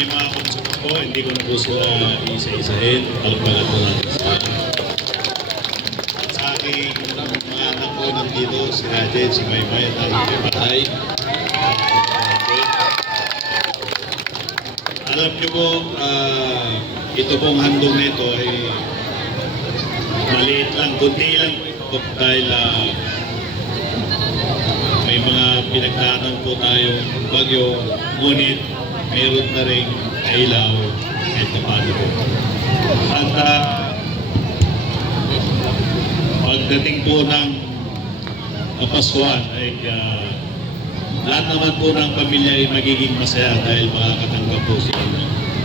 yung mga konsumo ko, hindi ko na po sila isa-isahin. Palagpagan po natin sa aking mga anak ko nandito, si Rajen, si Maymay, at ang Patay. Alam niyo po, ito pong handog na ito ay maliit lang, kunti lang po dahil may mga pinagdaanan po tayong bagyo, ngunit mayroon na rin kailaw kahit na paano po. At pagdating po ng Kapaskuhan ay lahat naman po ng pamilya ay magiging masaya dahil makakatanggap po sila.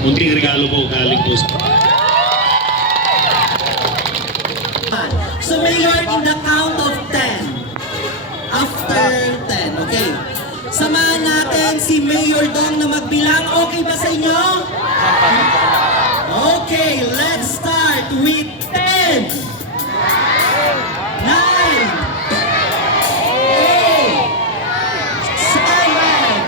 Munting regalo po galing po sa... So Mayor, in the count of 10, after 10, okay? Samahan natin si Mayor Dong na magbilang. Okay ba sa inyo? Okay, let's start with 10, 9, 8, 7,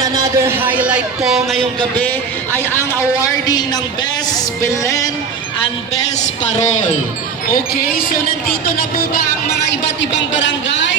'Another highlight po ngayong gabi ay ang awarding ng Best Belen and Best Parol. Okay, so nandito na po ba ang mga iba't ibang barangay?